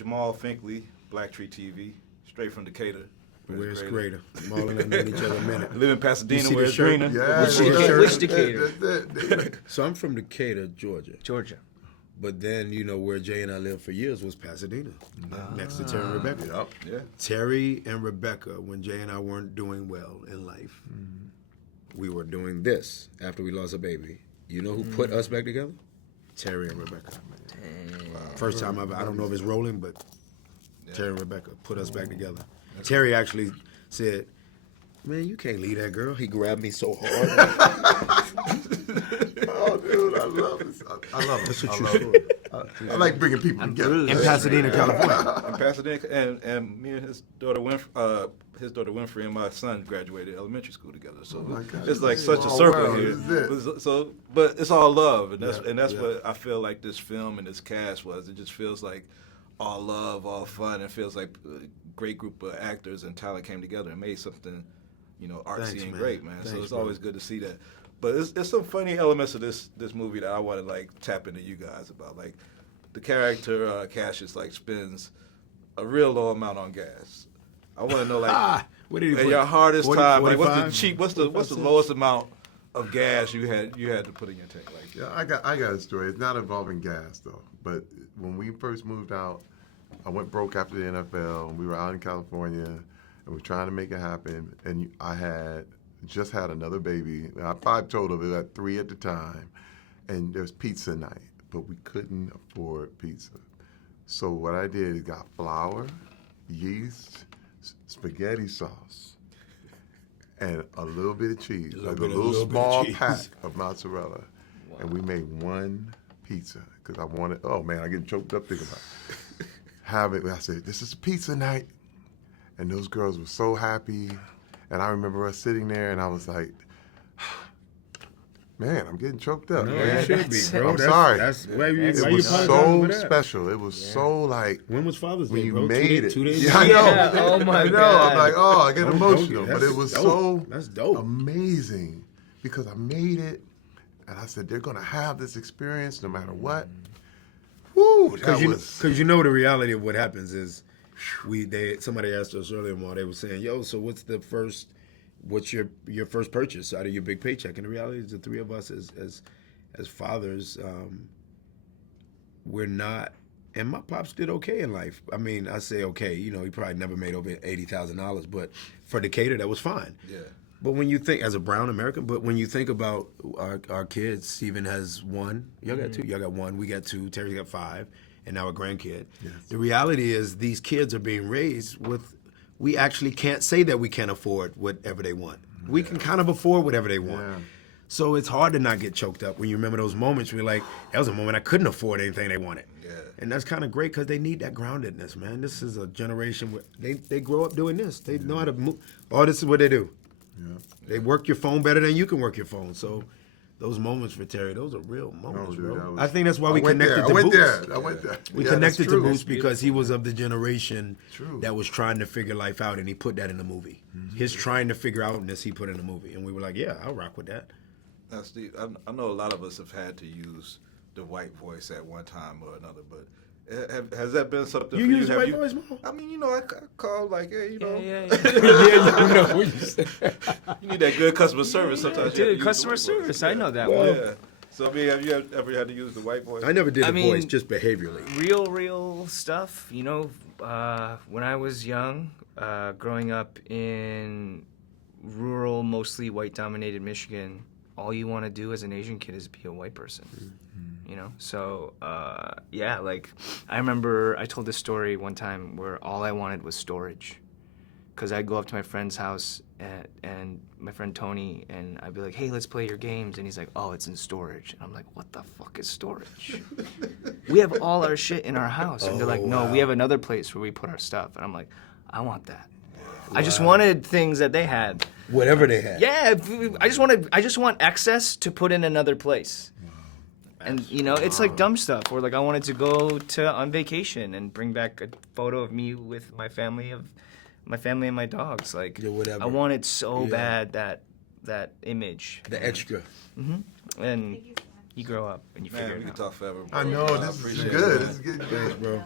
Jamal Finkley, BlackTree TV, straight from Decatur. Where's greater? Marlon and known each other a minute. I live in Pasadena, the where it's shirt? greener. Yeah, Which Decatur? So I'm from Decatur, Georgia. Georgia. But then, where Jay and I lived for years was Pasadena, next to Terry and Rebecca. Yep. Yeah. Terry and Rebecca, when Jay and I weren't doing well in life, we were doing this after we lost a baby. You know who put us back together? Terry and Rebecca. First time ever. I don't know if it's rolling, but Terry and Rebecca put us back together. Terry actually said, "Man, you can't leave that girl." He grabbed me so hard. Oh, dude, I love it. I love it. That's a I true love story. I like bringing people together. In Pasadena, California. In Pasadena, and me and his daughter Winfrey and my son graduated elementary school together. So my God. it's like such a Oh, circle wow, here. this is So, but it's all love, and that's what I feel like this film and this cast was. It just feels like all love, all fun. It feels like a great group of actors and talent came together and made something, artsy Thanks, and man. great, man. So Thanks, it's bro. always good to see that. But it's some funny elements of this movie that I want to tap into you guys about. Like the character Cassius spends a real low amount on gas. I want to know What did he at put? your hardest 40, time, what's 45? the cheap, what's the lowest amount of gas you had to put in your tank? Yeah, I got a story. It's not involving gas though. But when we first moved out, I went broke after the NFL, and we were out in California, and we were trying to make it happen. And I had just had another baby. I had 5 total, but I had 3 at the time. And there was pizza night, but we couldn't afford pizza. So what I did is got flour, yeast, spaghetti sauce, and a little bit of cheese, like a little small pack of mozzarella. Wow. And we made one pizza because I wanted, oh man, I get choked up thinking about it. I said, this is pizza night. And those girls were so happy. And I remember us sitting there and I was like, man, I'm getting choked up. No, man. you should be, bro. I'm sorry. Why It you was apologizing so for that? special. It was so When was Father's when Day, you bro? made it. 2 days Yeah, I ago? know. Yeah, oh my I know. God. I'm like, oh, I get Don't emotional. get- But it was dope. That's dope. amazing because I made it, and I said they're gonna have this experience no matter what. Woo, that was. Because the reality of what happens is, somebody asked us earlier while they were saying, "Yo, so what's your first purchase out of your big paycheck?" And the reality is, the three of us as fathers, we're not. And my pops did okay in life. I mean, I say okay. He probably never made over $80,000, but for Decatur, that was fine. Yeah. But when you think, as a brown American, but when you think about our kids, Steven has 1. Y'all got 2. Y'all got 1. We got 2. Terry's got 5. And now a grandkid. Yes. The reality is these kids are being raised with, we actually can't say that we can't afford whatever they want. We can kind of afford whatever they want. Yeah. So it's hard to not get choked up when you remember those moments where you're like, that was a moment I couldn't afford anything they wanted. Yeah. And that's kind of great because they need that groundedness, man. This is a generation where they grow up doing this. They know how to move. Oh, this is what they do. Yeah. They work your phone better than you can work your phone. So those moments for Terry, those are real moments, dude, bro. that was- I think that's why we I went connected there. to I went Boots. there. I went there. We Yeah, connected that's to true. Boots because he was of the generation True. that was trying to figure life out, and he put that in the movie. His trying to figure outness, he put in the movie. And we were like, yeah, I'll rock with that. Now, Steve, I know a lot of us have had to use the white voice at one time or another, but has that been something You for you? use Have white you- voice, Mo? I mean, I call hey, Yeah. you need that good customer service sometimes. you have to Dude, use customer the white voice. service. I know that Well, one. Yeah. So, I mean, have you ever had to use the white voice? I never did I the voice, mean- just behaviorally. Real stuff. When I was young, growing up in rural, mostly white-dominated Michigan, all you want to do as an Asian kid is be a white person. So I remember I told this story one time where all I wanted was storage, because I'd go up to my friend's house and my friend Tony, and I'd be like, hey, let's play your games, and he's like, oh, it's in storage. And I'm like, what the fuck is storage? We have all our shit in our house. And they're like, no, we have another place where we put our stuff. And I'm like, I want that. I just wanted things that they had. Whatever they had. Yeah, I just want access to put in another place. And it's like dumb stuff. Or like I wanted to go on vacation and bring back a photo of me with my family and my dogs. Like Yeah, whatever. I wanted so bad that image. The extra. And you grow up and you Man, figure we it can out. talk forever. I bro. know, this is appreciate good. it, This is good. Bro.